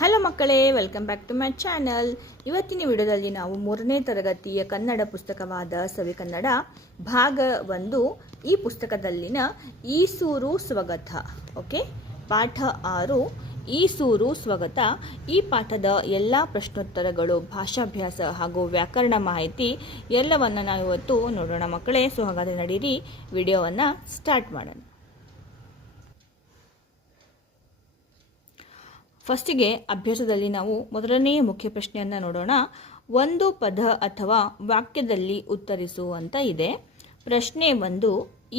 Hello ಮಕ್ಕಳೇ, welcome back to my channel. ಇವತ್ತಿನ ವಿಡಿಯೋದಲ್ಲಿ ನಾವು 3ನೇ ತರಗತಿಯ ಕನ್ನಡ ಪುಸ್ತಕವಾದ ಸವಿಕನ್ನಡ ಭಾಗ 1 ಈ ಪುಸ್ತಕದಲ್ಲಿನ ಈಸೂರು ಸ್ವಗತ, ಓಕೆ, ಪಾಠ 6 ಈಸೂರು ಸ್ವಗತ. ಈ ಪಾಠದ ಎಲ್ಲ ಪ್ರಶ್ನೋತ್ತರಗಳು, ಭಾಷಾಭ್ಯಾಸ ಹಾಗೂ ವ್ಯಾಕರಣ ಮಾಹಿತಿ ಎಲ್ಲವನ್ನು ನಾವು ಇವತ್ತು ನೋಡೋಣ ಮಕ್ಕಳೇ. ಸೊ ಹಾಗಾದರೆ ನಡೀರಿ ವಿಡಿಯೋವನ್ನು ಸ್ಟಾರ್ಟ್ ಮಾಡೋಣ. ಫಸ್ಟಿಗೆ ಅಭ್ಯಾಸದಲ್ಲಿ ನಾವು ಮೊದಲನೆಯ ಮುಖ್ಯ ಪ್ರಶ್ನೆಯನ್ನು ನೋಡೋಣ. ಒಂದು ಪದ ಅಥವಾ ವಾಕ್ಯದಲ್ಲಿ ಉತ್ತರಿಸು ಅಂತ ಇದೆ. ಪ್ರಶ್ನೆ 1,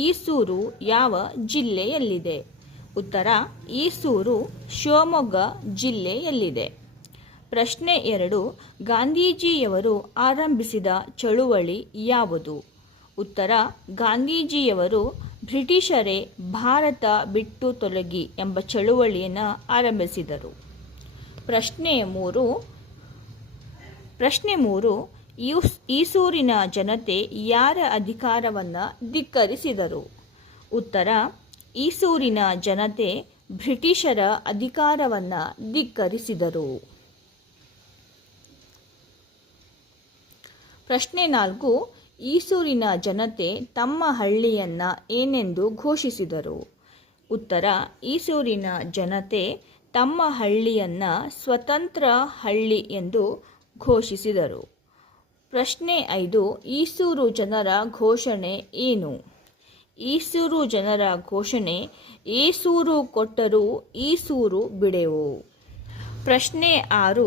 ಈಸೂರು ಯಾವ ಜಿಲ್ಲೆಯಲ್ಲಿದೆ? ಉತ್ತರ, ಈಸೂರು ಶಿವಮೊಗ್ಗ ಜಿಲ್ಲೆಯಲ್ಲಿದೆ. ಪ್ರಶ್ನೆ 2, ಗಾಂಧೀಜಿಯವರು ಆರಂಭಿಸಿದ ಚಳುವಳಿ ಯಾವುದು? ಉತ್ತರ, ಗಾಂಧೀಜಿಯವರು ಬ್ರಿಟಿಷರೇ ಭಾರತ ಬಿಟ್ಟು ತೊಲಗಿ ಎಂಬ ಚಳುವಳಿಯನ್ನು ಆರಂಭಿಸಿದರು. ಪ್ರಶ್ನೆ 3, ಈಸೂರಿನ ಜನತೆ ಯಾರ ಅಧಿಕಾರವನ್ನು ಧಿಕ್ಕರಿಸಿದರು? ಉತ್ತರ, ಈಸೂರಿನ ಜನತೆ ಬ್ರಿಟಿಷರ ಅಧಿಕಾರವನ್ನು ಧಿಕ್ಕರಿಸಿದರು. ಪ್ರಶ್ನೆ 4, ಈಸೂರಿನ ಜನತೆ ತಮ್ಮ ಹಳ್ಳಿಯನ್ನು ಏನೆಂದು ಘೋಷಿಸಿದರು? ಉತ್ತರ, ಈಸೂರಿನ ಜನತೆ ತಮ್ಮ ಹಳ್ಳಿಯನ್ನು ಸ್ವತಂತ್ರ ಹಳ್ಳಿ ಎಂದು ಘೋಷಿಸಿದರು. ಪ್ರಶ್ನೆ 5, ಈಸೂರು ಜನರ ಘೋಷಣೆ ಏನು? ಈಸೂರು ಜನರ ಘೋಷಣೆ ಏಸೂರು ಕೊಟ್ಟರೂ ಈಸೂರು ಬಿಡೆವು. ಪ್ರಶ್ನೆ 6,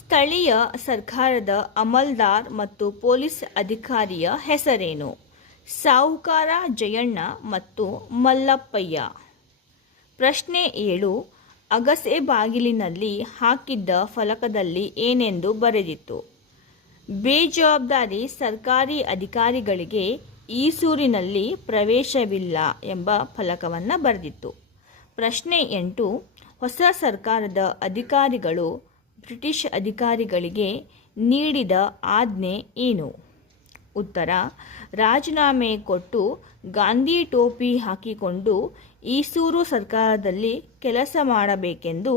ಸ್ಥಳೀಯ ಸರ್ಕಾರದ ಅಮಲ್ದಾರ್ ಮತ್ತು ಪೊಲೀಸ್ ಅಧಿಕಾರಿಯ ಹೆಸರೇನು? ಸಾಹುಕಾರ ಜಯಣ್ಣ ಮತ್ತು ಮಲ್ಲಪ್ಪಯ್ಯ. ಪ್ರಶ್ನೆ 7, ಅಗಸೆ ಬಾಗಿಲಿನಲ್ಲಿ ಹಾಕಿದ್ದ ಫಲಕದಲ್ಲಿ ಏನೆಂದು ಬರೆದಿತ್ತು? ಬೇಜವಾಬ್ದಾರಿ ಸರ್ಕಾರಿ ಅಧಿಕಾರಿಗಳಿಗೆ ಈಸೂರಿನಲ್ಲಿ ಪ್ರವೇಶವಿಲ್ಲ ಎಂಬ ಫಲಕವನ್ನು ಬರೆದಿತ್ತು. ಪ್ರಶ್ನೆ 8, ಹೊಸ ಸರ್ಕಾರದ ಅಧಿಕಾರಿಗಳು ಬ್ರಿಟಿಷ್ ಅಧಿಕಾರಿಗಳಿಗೆ ನೀಡಿದ ಆಜ್ಞೆ ಏನು? ಉತ್ತರ, ರಾಜೀನಾಮೆ ಕೊಟ್ಟು ಗಾಂಧಿ ಟೋಪಿ ಹಾಕಿಕೊಂಡು ಈಸೂರು ಸರ್ಕಾರದಲ್ಲಿ ಕೆಲಸ ಮಾಡಬೇಕೆಂದು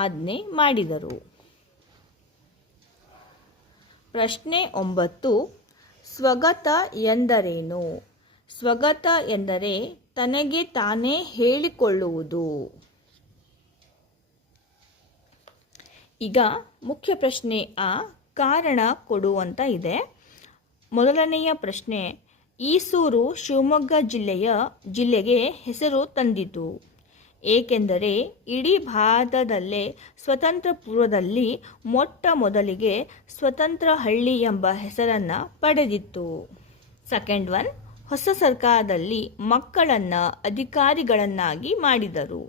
ಆಜ್ಞೆ ಮಾಡಿದರು. ಪ್ರಶ್ನೆ 9, ಸ್ವಗತ ಎಂದರೇನು? ಸ್ವಗತ ಎಂದರೆ ತನಗೆ ತಾನೇ ಹೇಳಿಕೊಳ್ಳುವುದು. ಈಗ ಮುಖ್ಯ ಪ್ರಶ್ನೆ ಕಾರಣ ಕೊಡುವಂತ ಇದೆ. ಮೊದಲನೆಯ ಪ್ರಶ್ನೆ, ಈಸೂರು ಶಿವಮೊಗ್ಗ ಜಿಲ್ಲೆಗೆ ಹೆಸರು ತಂದಿತು ಏಕೆಂದರೆ ಇಡೀ ಭಾರತದಲ್ಲೇ ಸ್ವತಂತ್ರ ಪೂರ್ವದಲ್ಲಿ ಮೊಟ್ಟ ಮೊದಲಿಗೆ ಸ್ವತಂತ್ರ ಹಳ್ಳಿ ಎಂಬ ಹೆಸರನ್ನು ಪಡೆದಿತ್ತು. ಸೆಕೆಂಡ್ ಒನ್, ಹೊಸ ಸರ್ಕಾರದಲ್ಲಿ ಮಕ್ಕಳನ್ನು ಅಧಿಕಾರಿಗಳನ್ನಾಗಿ ಮಾಡಿದರು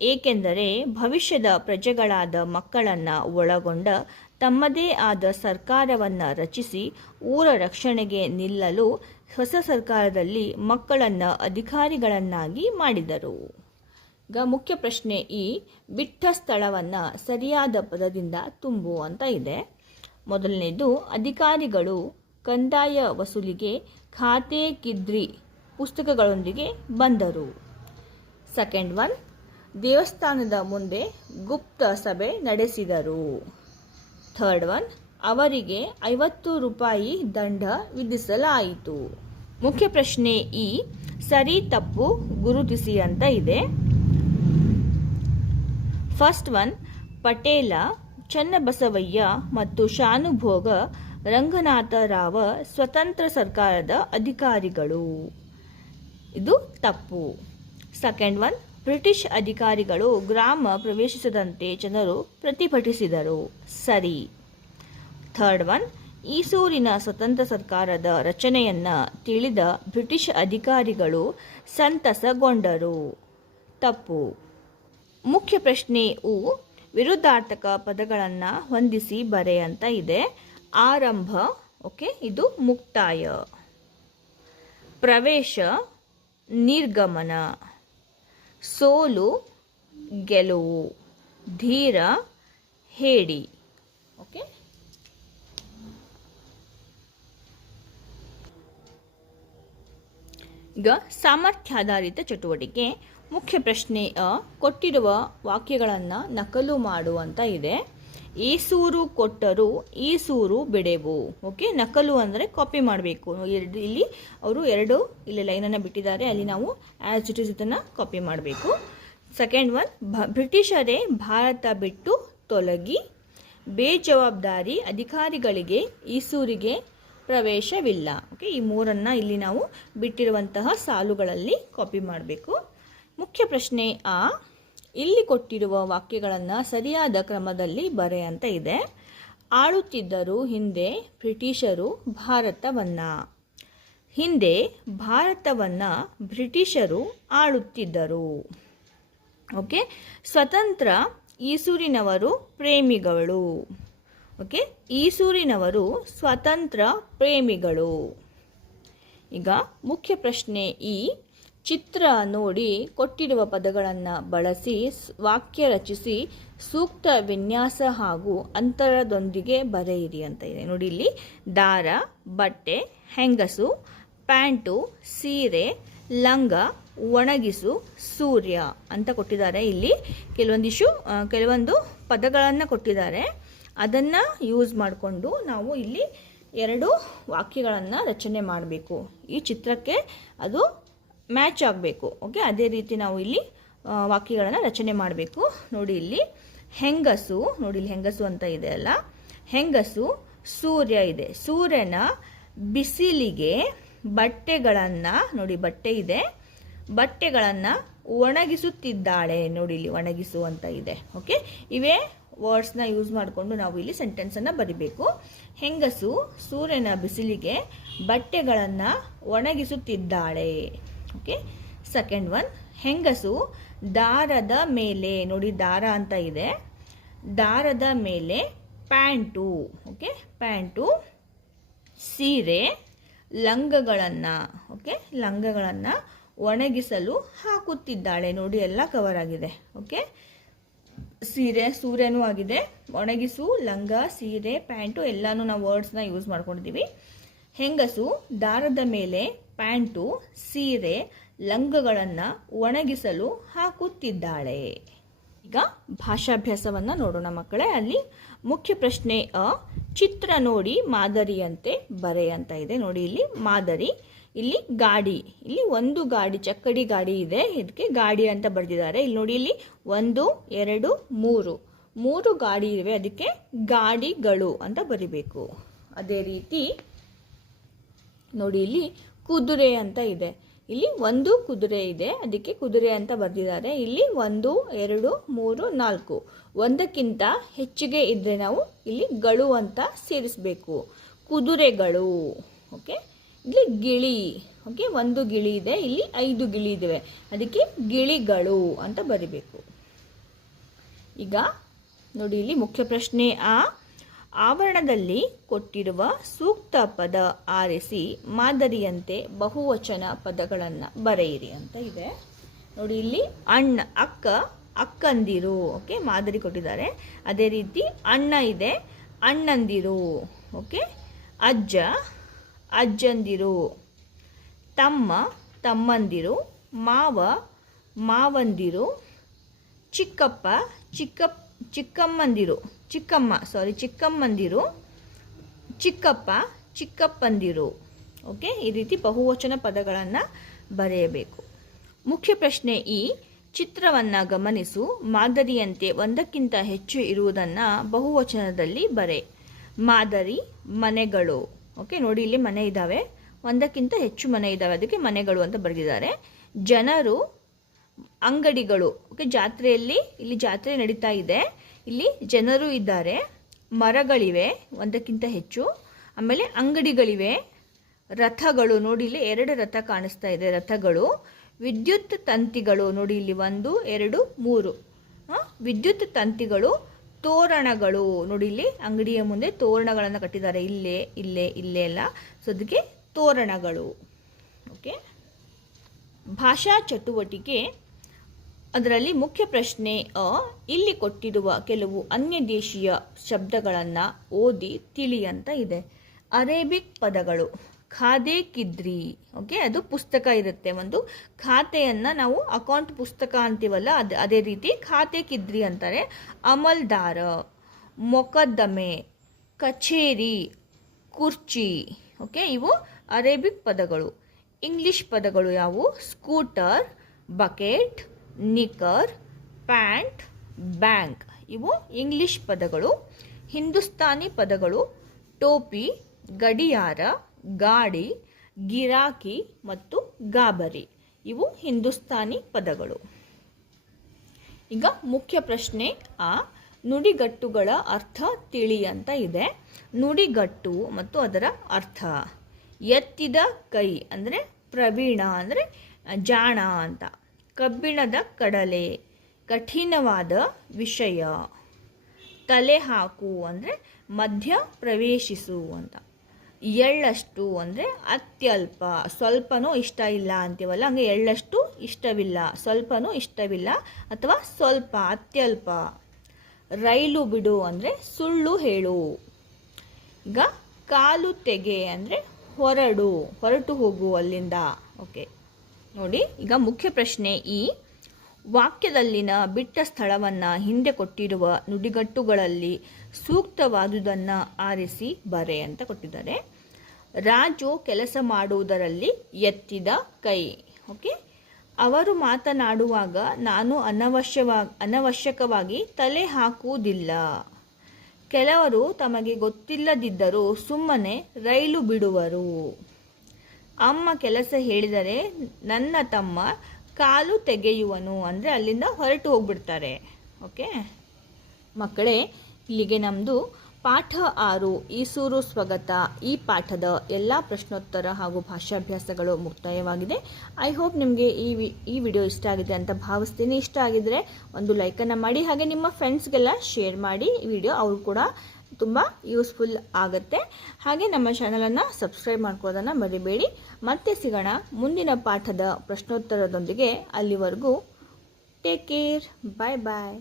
ಏಕೆಂದರೆ ಭವಿಷ್ಯದ ಪ್ರಜೆಗಳಾದ ಮಕ್ಕಳನ್ನು ಒಳಗೊಂಡ ತಮ್ಮದೇ ಆದ ಸರ್ಕಾರವನ್ನು ರಚಿಸಿ ಊರ ರಕ್ಷಣೆಗೆ ನಿಲ್ಲಲು ಹೊಸ ಸರ್ಕಾರದಲ್ಲಿ ಮಕ್ಕಳನ್ನು ಅಧಿಕಾರಿಗಳನ್ನಾಗಿ ಮಾಡಿದರು. ಈಗ ಮುಖ್ಯ ಪ್ರಶ್ನೆ ಬಿಟ್ಟ ಸ್ಥಳವನ್ನು ಸರಿಯಾದ ಪದದಿಂದ ತುಂಬು ಅಂತ ಇದೆ. ಮೊದಲನೇದು, ಅಧಿಕಾರಿಗಳು ಕಂದಾಯ ವಸೂಲಿಗೆ ಖಾತೆ ಕಿದ್ರಿ ಪುಸ್ತಕಗಳೊಂದಿಗೆ ಬಂದರು. ಸೆಕೆಂಡ್ ಒನ್, ದೇವಸ್ಥಾನದ ಮುಂದೆ ಗುಪ್ತ ಸಭೆ ನಡೆಸಿದರು. ಥರ್ಡ್ ಒನ್, ಅವರಿಗೆ 50 ರೂಪಾಯಿ ದಂಡ ವಿಧಿಸಲಾಯಿತು. ಮುಖ್ಯ ಪ್ರಶ್ನೆ ಸರಿ ತಪ್ಪು ಗುರುತಿಸಿ ಅಂತ ಇದೆ. ಫಸ್ಟ್ ಒನ್, ಪಟೇಲ, ಚನ್ನಬಸವಯ್ಯ ಮತ್ತು ಶಾನುಭೋಗ ರಂಗನಾಥರಾವ ಸ್ವತಂತ್ರ ಸರ್ಕಾರದ ಅಧಿಕಾರಿಗಳು. ಇದು ತಪ್ಪು. ಸೆಕೆಂಡ್ ಒನ್, ಬ್ರಿಟಿಷ್ ಅಧಿಕಾರಿಗಳು ಗ್ರಾಮ ಪ್ರವೇಶಿಸದಂತೆ ಜನರು ಪ್ರತಿಭಟಿಸಿದರು. ಸರಿ. ಥರ್ಡ್ ಒನ್, ಈಸೂರಿನ ಸ್ವತಂತ್ರ ಸರ್ಕಾರದ ರಚನೆಯನ್ನು ತಿಳಿದ ಬ್ರಿಟಿಷ್ ಅಧಿಕಾರಿಗಳು ಸಂತಸಗೊಂಡರು. ತಪ್ಪು. ಮುಖ್ಯ ಪ್ರಶ್ನೆ ವಿರುದ್ಧಾರ್ಥಕ ಪದಗಳನ್ನು ಹೊಂದಿಸಿ ಬರೆ ಅಂತ ಇದೆ. ಆರಂಭ, ಓಕೆ, ಇದು ಮುಕ್ತಾಯ. ಪ್ರವೇಶ, ನಿರ್ಗಮನ. ಸೋಲು, ಗೆಲುವು. ಧೀರ, ಹೇಡಿ. ಓಕೆ, ಈಗ ಸಾಮರ್ಥ್ಯಾಧಾರಿತ ಚಟುವಟಿಕೆ. ಮುಖ್ಯ ಪ್ರಶ್ನೆ ಅ, ಕೊಟ್ಟಿರುವ ವಾಕ್ಯಗಳನ್ನು ನಕಲು ಮಾಡು ಅಂತ ಇದೆ. ಈಸೂರು ಕೊಟ್ಟರು ಈಸೂರು ಬಿಡೆವು. ಓಕೆ, ನಕಲು ಅಂದರೆ ಕಾಪಿ ಮಾಡಬೇಕು. ಇಲ್ಲಿ ಅವರು ಎರಡು ಇಲ್ಲಿ ಲೈನನ್ನು ಬಿಟ್ಟಿದ್ದಾರೆ, ಅಲ್ಲಿ ನಾವು ಆ್ಯಸ್ ಇಟ್ ಇಸ್ ಇದನ್ನು ಕಾಪಿ ಮಾಡಬೇಕು. ಸೆಕೆಂಡ್ ಒನ್, ಬ್ರಿಟಿಷರೇ ಭಾರತ ಬಿಟ್ಟು ತೊಲಗಿ. ಬೇಜವಾಬ್ದಾರಿ ಅಧಿಕಾರಿಗಳಿಗೆ ಈಸೂರಿಗೆ ಪ್ರವೇಶವಿಲ್ಲ. ಓಕೆ, ಈ ಮೂರನ್ನು ಇಲ್ಲಿ ನಾವು ಬಿಟ್ಟಿರುವಂತಹ ಸಾಲುಗಳಲ್ಲಿ ಕಾಪಿ ಮಾಡಬೇಕು. ಮುಖ್ಯ ಪ್ರಶ್ನೆ ಆ, ಇಲ್ಲಿ ಕೊಟ್ಟಿರುವ ವಾಕ್ಯಗಳನ್ನು ಸರಿಯಾದ ಕ್ರಮದಲ್ಲಿ ಬರೆ ಅಂತ ಇದೆ. ಆಳುತ್ತಿದ್ದರು ಹಿಂದೆ ಬ್ರಿಟಿಷರು ಭಾರತವನ್ನು. ಹಿಂದೆ ಭಾರತವನ್ನು ಬ್ರಿಟಿಷರು ಆಳುತ್ತಿದ್ದರು. ಓಕೆ, ಸ್ವತಂತ್ರ ಈಸೂರಿನವರು ಪ್ರೇಮಿಗಳು. ಓಕೆ, ಈಸೂರಿನವರು ಸ್ವತಂತ್ರ ಪ್ರೇಮಿಗಳು. ಈಗ ಮುಖ್ಯ ಪ್ರಶ್ನೆ ಈ, ಚಿತ್ರ ನೋಡಿ ಕೊಟ್ಟಿರುವ ಪದಗಳನ್ನು ಬಳಸಿ ವಾಕ್ಯ ರಚಿಸಿ ಸೂಕ್ತ ವಿನ್ಯಾಸ ಹಾಗೂ ಅಂತರದೊಂದಿಗೆ ಬರೆಯಿರಿ ಅಂತ ಇದೆ. ನೋಡಿ, ಇಲ್ಲಿ ದಾರ, ಬಟ್ಟೆ, ಹೆಂಗಸು, ಪ್ಯಾಂಟು, ಸೀರೆ, ಲಂಗ, ಒಣಗಿಸು, ಸೂರ್ಯ ಅಂತ ಕೊಟ್ಟಿದ್ದಾರೆ. ಇಲ್ಲಿ ಕೆಲವೊಂದು ಪದಗಳನ್ನು ಕೊಟ್ಟಿದ್ದಾರೆ, ಅದನ್ನು ಯೂಸ್ ಮಾಡಿಕೊಂಡು ನಾವು ಇಲ್ಲಿ ಎರಡು ವಾಕ್ಯಗಳನ್ನು ರಚನೆ ಮಾಡಬೇಕು. ಈ ಚಿತ್ರಕ್ಕೆ ಅದು ಮ್ಯಾಚ್ ಆಗಬೇಕು. ಓಕೆ, ಅದೇ ರೀತಿ ನಾವು ಇಲ್ಲಿ ವಾಕ್ಯಗಳನ್ನು ರಚನೆ ಮಾಡಬೇಕು. ನೋಡಿ, ಇಲ್ಲಿ ಹೆಂಗಸು, ನೋಡಿ ಇಲ್ಲಿ ಹೆಂಗಸು ಅಂತ ಇದೆ ಅಲ್ಲ, ಹೆಂಗಸು, ಸೂರ್ಯ ಇದೆ, ಸೂರ್ಯನ ಬಿಸಿಲಿಗೆ ಬಟ್ಟೆಗಳನ್ನು, ನೋಡಿ ಬಟ್ಟೆ ಇದೆ, ಬಟ್ಟೆಗಳನ್ನು ಒಣಗಿಸುತ್ತಿದ್ದಾಳೆ. ನೋಡಿ ಇಲ್ಲಿ ಒಣಗಿಸು ಅಂತ ಇದೆ. ಓಕೆ, ಇವೇ ವರ್ಡ್ಸ್ನ ಯೂಸ್ ಮಾಡಿಕೊಂಡು ನಾವು ಇಲ್ಲಿ ಸೆಂಟೆನ್ಸನ್ನು ಬರಿಬೇಕು. ಹೆಂಗಸು ಸೂರ್ಯನ ಬಿಸಿಲಿಗೆ ಬಟ್ಟೆಗಳನ್ನು ಒಣಗಿಸುತ್ತಿದ್ದಾಳೆ. ಓಕೆ, ಸೆಕೆಂಡ್ ಒನ್, ಹೆಂಗಸು ದಾರದ ಮೇಲೆ, ನೋಡಿ ದಾರ ಅಂತ ಇದೆ, ದಾರದ ಮೇಲೆ ಪ್ಯಾಂಟು. ಓಕೆ, ಪ್ಯಾಂಟು, ಸೀರೆ, ಲಂಗಗಳನ್ನು, ಓಕೆ ಲಂಗಗಳನ್ನು ಒಣಗಿಸಲು ಹಾಕುತ್ತಿದ್ದಾಳೆ. ನೋಡಿ ಎಲ್ಲ ಕವರ್ ಆಗಿದೆ. ಓಕೆ, ಸೀರೆ, ಸೂರ್ಯನೂ ಆಗಿದೆ, ಒಣಗಿಸು, ಲಂಗ, ಸೀರೆ, ಪ್ಯಾಂಟು ಎಲ್ಲನೂ ನಾವು ವರ್ಡ್ಸ್ನ ಯೂಸ್ ಮಾಡ್ಕೊಂಡಿದ್ದೀವಿ. ಹೆಂಗಸು ದಾರದ ಮೇಲೆ ಪ್ಯಾಂಟು, ಸೀರೆ, ಲಂಗಗಳನ್ನು ಒಣಗಿಸಲು ಹಾಕುತ್ತಿದ್ದಾಳೆ. ಈಗ ಭಾಷಾಭ್ಯಾಸವನ್ನು ನೋಡೋಣ ಮಕ್ಕಳೇ. ಅಲ್ಲಿ ಮುಖ್ಯ ಪ್ರಶ್ನೆ ಅ, ಚಿತ್ರ ನೋಡಿ ಮಾದರಿಯಂತೆ ಬರೆ ಅಂತ ಇದೆ. ನೋಡಿ ಇಲ್ಲಿ ಮಾದರಿ, ಇಲ್ಲಿ ಗಾಡಿ, ಇಲ್ಲಿ ಒಂದು ಗಾಡಿ, ಚಕ್ಕಡಿ ಗಾಡಿ ಇದೆ, ಇದಕ್ಕೆ ಗಾಡಿ ಅಂತ ಬರೆದಿದ್ದಾರೆ. ಇಲ್ಲಿ ನೋಡಿ, ಇಲ್ಲಿ 1 2 3 ಗಾಡಿ ಇವೆ, ಅದಕ್ಕೆ ಗಾಡಿಗಳು ಅಂತ ಬರಿಬೇಕು. ಅದೇ ರೀತಿ ನೋಡಿ, ಇಲ್ಲಿ ಕುದುರೆ ಅಂತ ಇದೆ, ಇಲ್ಲಿ ಒಂದು ಕುದುರೆ ಇದೆ, ಅದಕ್ಕೆ ಕುದುರೆ ಅಂತ ಬರೆದಿದ್ದಾರೆ. ಇಲ್ಲಿ 1 2 3 4 ಒಂದಕ್ಕಿಂತ ಹೆಚ್ಚಿಗೆ ಇದ್ದರೆ ನಾವು ಇಲ್ಲಿ ಗಳು ಅಂತ ಸೇರಿಸಬೇಕು, ಕುದುರೆಗಳು. ಓಕೆ, ಇಲ್ಲಿ ಗಿಳಿ, ಓಕೆ ಒಂದು ಗಿಳಿ ಇದೆ, ಇಲ್ಲಿ 5 ಗಿಳಿ ಇದ್ದಾವೆ, ಅದಕ್ಕೆ ಗಿಳಿಗಳು ಅಂತ ಬರಿಬೇಕು. ಈಗ ನೋಡಿ, ಇಲ್ಲಿ ಮುಖ್ಯ ಪ್ರಶ್ನೆ ಆ, ಆವರಣದಲ್ಲಿ ಕೊಟ್ಟಿರುವ ಸೂಕ್ತ ಪದ ಆರಿಸಿ ಮಾದರಿಯಂತೆ ಬಹುವಚನ ಪದಗಳನ್ನು ಬರೆಯಿರಿ ಅಂತ ಇದೆ. ನೋಡಿ, ಇಲ್ಲಿ ಅಣ್ಣ, ಅಕ್ಕ, ಅಕ್ಕಂದಿರು. ಓಕೆ, ಮಾದರಿ ಕೊಟ್ಟಿದ್ದಾರೆ. ಅದೇ ರೀತಿ ಅಣ್ಣ ಇದೆ, ಅಣ್ಣಂದಿರು. ಓಕೆ, ಅಜ್ಜ, ಅಜ್ಜಂದಿರು, ತಮ್ಮ, ತಮ್ಮಂದಿರು, ಮಾವ, ಮಾವಂದಿರು, ಚಿಕ್ಕಪ್ಪ, ಚಿಕ್ಕಮ್ಮಂದಿರು, ಚಿಕ್ಕಮ್ಮಂದಿರು, ಚಿಕ್ಕಪ್ಪ, ಚಿಕ್ಕಪ್ಪಂದಿರು. ಓಕೆ, ಈ ರೀತಿ ಬಹುವಚನ ಪದಗಳನ್ನು ಬರೆಯಬೇಕು. ಮುಖ್ಯ ಪ್ರಶ್ನೆ ಈ, ಚಿತ್ರವನ್ನು ಗಮನಿಸು, ಮಾದರಿಯಂತೆ ಒಂದಕ್ಕಿಂತ ಹೆಚ್ಚು ಇರುವುದನ್ನು ಬಹುವಚನದಲ್ಲಿ ಬರೆ. ಮಾದರಿ ಮನೆಗಳು. ಓಕೆ, ನೋಡಿ ಇಲ್ಲಿ ಮನೆ ಇದ್ದಾವೆ, ಒಂದಕ್ಕಿಂತ ಹೆಚ್ಚು ಮನೆ ಇದ್ದಾವೆ, ಅದಕ್ಕೆ ಮನೆಗಳು ಅಂತ ಬರೆದಿದ್ದಾರೆ. ಜನರು, ಅಂಗಡಿಗಳು. ಓಕೆ, ಜಾತ್ರೆಯಲ್ಲಿ ಇಲ್ಲಿ ಜಾತ್ರೆ ನಡೀತಾ ಇದೆ, ಇಲ್ಲಿ ಜನರು ಇದ್ದಾರೆ, ಮರಗಳಿವೆ ಒಂದಕ್ಕಿಂತ ಹೆಚ್ಚು, ಆಮೇಲೆ ಅಂಗಡಿಗಳಿವೆ, ರಥಗಳು. ನೋಡಿ ಇಲ್ಲಿ 2 ರಥ ಕಾಣಿಸ್ತಾ ಇದೆ, ರಥಗಳು. ವಿದ್ಯುತ್ ತಂತಿಗಳು. ನೋಡಿ ಇಲ್ಲಿ 1 2 3 ವಿದ್ಯುತ್ ತಂತಿಗಳು. ತೋರಣಗಳು. ನೋಡಿ ಇಲ್ಲಿ ಅಂಗಡಿಯ ಮುಂದೆ ತೋರಣಗಳನ್ನು ಕಟ್ಟಿದ್ದಾರೆ, ಇಲ್ಲೇ ಎಲ್ಲ, ಸೊ ಅದಕ್ಕೆ ತೋರಣಗಳು. ಓಕೆ, ಭಾಷಾ ಚಟುವಟಿಕೆ, ಅದರಲ್ಲಿ ಮುಖ್ಯ ಪ್ರಶ್ನೆ ಅ, ಇಲ್ಲಿ ಕೊಟ್ಟಿರುವ ಕೆಲವು ಅನ್ಯ ದೇಶೀಯ ಶಬ್ದಗಳನ್ನು ಓದಿ ತಿಳಿ ಅಂತ ಇದೆ. ಅರೇಬಿಕ್ ಪದಗಳು. ಖಾತೆ ಕಿದ್ರಿ. ಓಕೆ, ಅದು ಪುಸ್ತಕ ಇರುತ್ತೆ. ಒಂದು ಖಾತೆಯನ್ನು ನಾವು ಅಕೌಂಟ್ ಪುಸ್ತಕ ಅಂತೀವಲ್ಲ, ಅದೇ ರೀತಿ ಖಾತೆ ಕಿದ್ರಿ ಅಂತಾರೆ. ಅಮಲ್ದಾರ, ಮೊಕದ್ದಮೆ, ಕಚೇರಿ, ಕುರ್ಚಿ. ಓಕೆ, ಇವು ಅರೇಬಿಕ್ ಪದಗಳು. ಇಂಗ್ಲಿಷ್ ಪದಗಳು ಯಾವುವು? Scooter, bucket, knicker, pant, bank. ಇವು ಇಂಗ್ಲಿಷ್ ಪದಗಳು. ಹಿಂದೂಸ್ತಾನಿ ಪದಗಳು ಟೋಪಿ, ಗಡಿಯಾರ, ಗಾಡಿ, ಗಿರಾಕಿ ಮತ್ತು ಗಾಬರಿ. ಇವು ಹಿಂದೂಸ್ತಾನಿ ಪದಗಳು. ಈಗ ಮುಖ್ಯ ಪ್ರಶ್ನೆ ಆ ನುಡಿಗಟ್ಟುಗಳ ಅರ್ಥ ತಿಳಿ ಅಂತ ಇದೆ. ನುಡಿಗಟ್ಟು ಮತ್ತು ಅದರ ಅರ್ಥ. ಎತ್ತಿದ ಕೈ ಅಂದರೆ ಪ್ರವೀಣ ಅಂದರೆ ಜಾಣ ಅಂತ. ಕಬ್ಬಿಣದ ಕಡಲೆ, ಕಠಿಣವಾದ ವಿಷಯ. ತಲೆ ಹಾಕು ಅಂದರೆ ಮಧ್ಯ ಪ್ರವೇಶಿಸು ಅಂತ. ಎಳ್ಳಷ್ಟು ಅಂದರೆ ಅತ್ಯಲ್ಪ, ಸ್ವಲ್ಪನೂ ಇಷ್ಟ ಇಲ್ಲ ಅಂತೀವಲ್ಲ, ಹಂಗೆ ಎಳ್ಳಷ್ಟು ಇಷ್ಟವಿಲ್ಲ, ಸ್ವಲ್ಪನೂ ಇಷ್ಟವಿಲ್ಲ ಅಥವಾ ಸ್ವಲ್ಪ, ಅತ್ಯಲ್ಪ. ರೈಲು ಬಿಡು ಅಂದರೆ ಸುಳ್ಳು ಹೇಳು. ಈಗ ಕಾಲು ತೆಗೆ ಅಂದರೆ ಹೊರಟು ಹೋಗು ಅಲ್ಲಿಂದ. ಓಕೆ ನೋಡಿ, ಈಗ ಮುಖ್ಯ ಪ್ರಶ್ನೆ ಈ ವಾಕ್ಯದಲ್ಲಿನ ಬಿಟ್ಟ ಸ್ಥಳವನ್ನು ಹಿಂದೆ ಕೊಟ್ಟಿರುವ ನುಡಿಗಟ್ಟುಗಳಲ್ಲಿ ಸೂಕ್ತವಾದುದನ್ನು ಆರಿಸಿ ಬರೆ ಅಂತ ಕೊಟ್ಟಿದ್ದಾರೆ. ರಾಜು ಕೆಲಸ ಮಾಡುವುದರಲ್ಲಿ ಎತ್ತಿದ ಕೈ. ಓಕೆ, ಅವರು ಮಾತನಾಡುವಾಗ ನಾನು ಅನವಶ್ಯಕವಾಗಿ ತಲೆ ಹಾಕುವುದಿಲ್ಲ. ಕೆಲವರು ತಮಗೆ ಗೊತ್ತಿಲ್ಲದಿದ್ದರೂ ಸುಮ್ಮನೆ ರೈಲು ಬಿಡುವರು. ಅಮ್ಮ ಕೆಲಸ ಹೇಳಿದರೆ ನನ್ನ ತಮ್ಮ ಕಾಲು ತೆಗೆಯುವನು ಅಂದರೆ ಅಲ್ಲಿಂದ ಹೊರಟು ಹೋಗ್ಬಿಡ್ತಾರೆ. ಓಕೆ ಮಕ್ಕಳೇ, ಇಲ್ಲಿಗೆ ನಮ್ಮದು ಪಾಠ 6 ಈಸೂರು ಸ್ವಗತ ಈ ಪಾಠದ ಎಲ್ಲ ಪ್ರಶ್ನೋತ್ತರ ಹಾಗೂ ಭಾಷಾಭ್ಯಾಸಗಳು ಮುಕ್ತಾಯವಾಗಿದೆ. ಐ ಹೋಪ್ ನಿಮಗೆ ಈ ವಿಡಿಯೋ ಇಷ್ಟ ಆಗಿದೆ ಅಂತ ಭಾವಿಸ್ತೀನಿ. ಇಷ್ಟ ಆಗಿದ್ರೆ ಒಂದು ಲೈಕನ್ನು ಮಾಡಿ, ಹಾಗೆ ನಿಮ್ಮ ಫ್ರೆಂಡ್ಸ್ಗೆಲ್ಲ ಶೇರ್ ಮಾಡಿ ಈ ವಿಡಿಯೋ. ಅವರು ಕೂಡ ತುಂಬ ಯೂಸ್ಫುಲ್ ಆಗುತ್ತೆ. ಹಾಗೆ ನಮ್ಮ ಚಾನಲನ್ನು ಸಬ್ಸ್ಕ್ರೈಬ್ ಮಾಡ್ಕೊಳ್ಳೋದನ್ನು ಮರಿಬೇಡಿ. ಮತ್ತೆ ಸಿಗೋಣ ಮುಂದಿನ ಪಾಠದ ಪ್ರಶ್ನೋತ್ತರದೊಂದಿಗೆ. ಅಲ್ಲಿವರೆಗೂ ಟೇಕ್ ಕೇರ್, ಬಾಯ್ ಬಾಯ್.